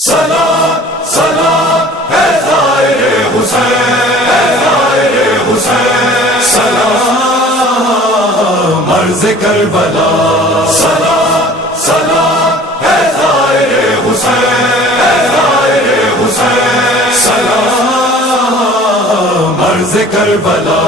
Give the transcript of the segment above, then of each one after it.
سلام سلام ہے ظاہر حسین ظاہر حسین، سلام مرز کربلا، سلام سلام ہے ظاہر حسین ظاہر حسین سلام کربلا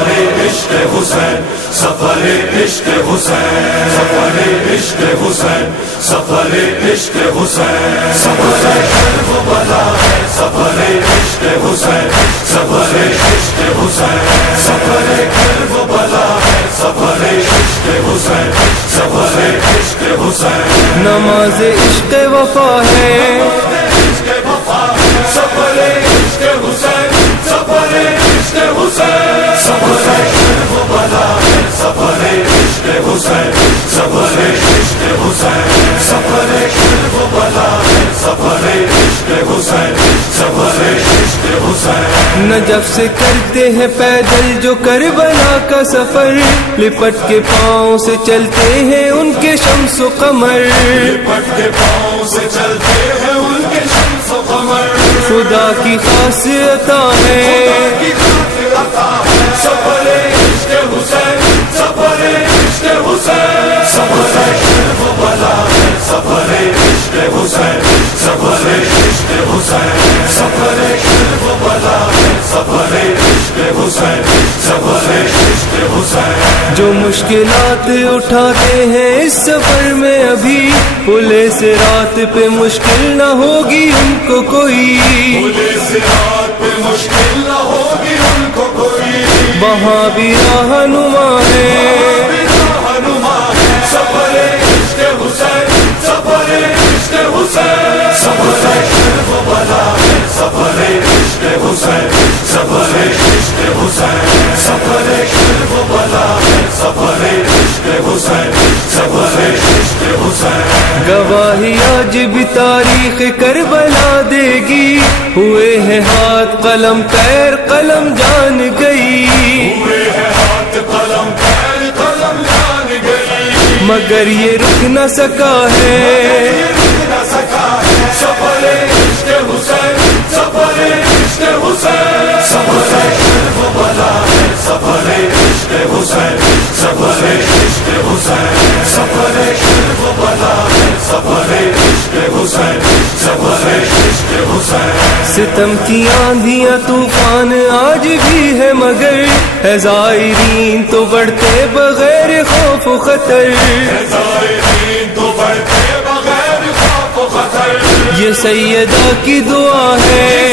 سفر عشق حسین، سفر عشق حسین، سفر عشق حسین، سفر عشق حسین، سفر کرب بلا ہے سفر عشق حسین، سفر عشق حسین، سفر کرب بلا ہے سفر عشق حسین، سفر عشق حسین۔ نماز عشق وفا ہے۔ نجف سے کرتے ہیں پیدل جو کربلا کا سفر لپٹ کے پاؤں سے چلتے ہیں ان کے شمس و قمر پٹ کے پاؤں سے چلتے ہیں ان کے شمس و قمر۔ خدا کی خاص عطا ہے۔ عشق حسین سفر عشق حسین۔ جو مشکلات اٹھاتے ہیں اس سفر میں ابھی پلے سے رات پہ مشکل نہ ہوگی ان کو کوئی۔ پہ مشکل نہ ہوگی ان کو کوئی۔ وہاں بھی رہنما ہے گواہی آج بھی تاریخ کربلا دے گی۔ ہوئے ہیں ہاتھ قلم پیر قلم جان گئی۔ ہوئے ہیں ہاتھ قلم پیر قلم جان گئی۔ مگر یہ رک نہ سکا ہے۔ حسین سفر عشق حسین۔ سفر بلا ہے عشق بلا ہے۔ سفر عشق حسین سفر عشق حسین ستم کی آندیاں طوفان آج بھی ہے مگر ہے زائرین تو بڑھتے بغیر خوف و خطر زائرین تو بڑھتے بغیر خوف و خطر۔ یہ سیدہ کی دعا ہے۔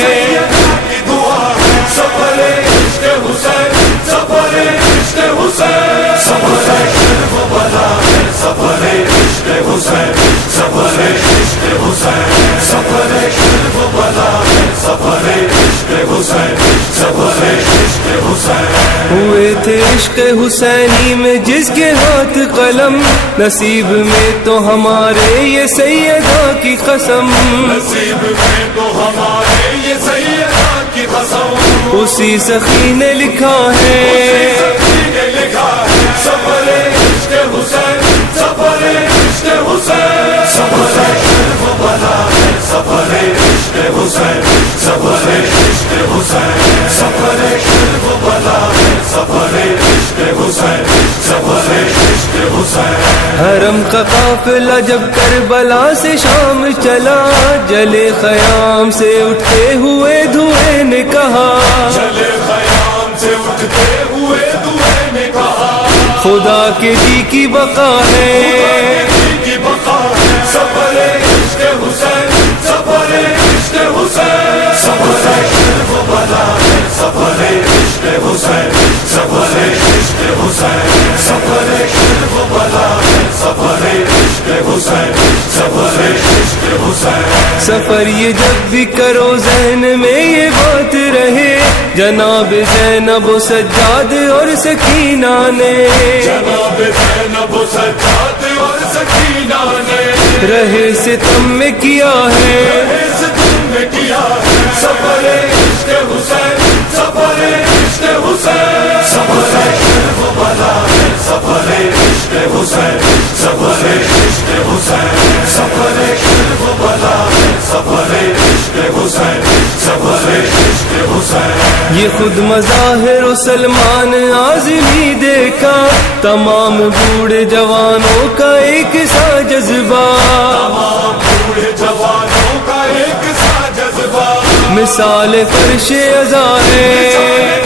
حسین سفر عشق حسین سفر کرب بلا سفر عشق حسین سفر عشق حسین ہوئے تھے عشق حسینی میں جس کے ہاتھ قلم نصیب میں تو ہمارے یہ سیدہ کی قسم۔ نصیب میں تو ہمارے یہ سیدہ کی قسم۔ اسی سخی نے لکھا ہے۔ نے لکھا ہے۔ سفر حسین سفر کرب بلا ہے سفر عشق حسین سفر عشق حسین سفر بلا ہے سفر عشق حسین سفر عشق حسین حرم کا قافلہ جب کربلا سے شام چلا جلے خیام سے اٹھتے ہوئے دھوئے نے کہا۔ چلے خیام سے اٹھتے ہوئے دعے نے کہا خدا کے جی کی بقا ہے۔ حسین سفر عشق حسین سفر عشق بلا سفر عشق حسین سفر عشق حسین سفر یہ جب بھی کرو ذہن میں یہ بات رہے۔ جناب زینب و سجاد اور سکینہ نے۔ جناب زینب و سجاد اور سکینہ نے۔ رہے ستم میں کیا ہے۔ رہے ستم میں کیا ہے۔ سفر عشق حسین سفر عشق خود مظاہر و سلمان آزمی دیکھا، تمام بوڑھے جوانوں کا ایک سا جذبہ۔ جوانوں کا ایک سا جذبہ مثال فرش ازا ہے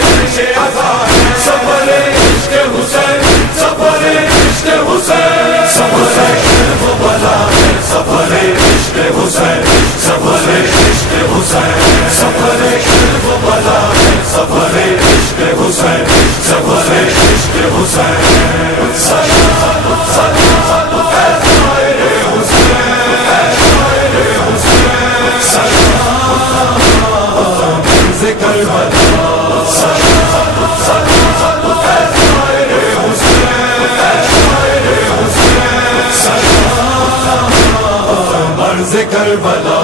কারবালা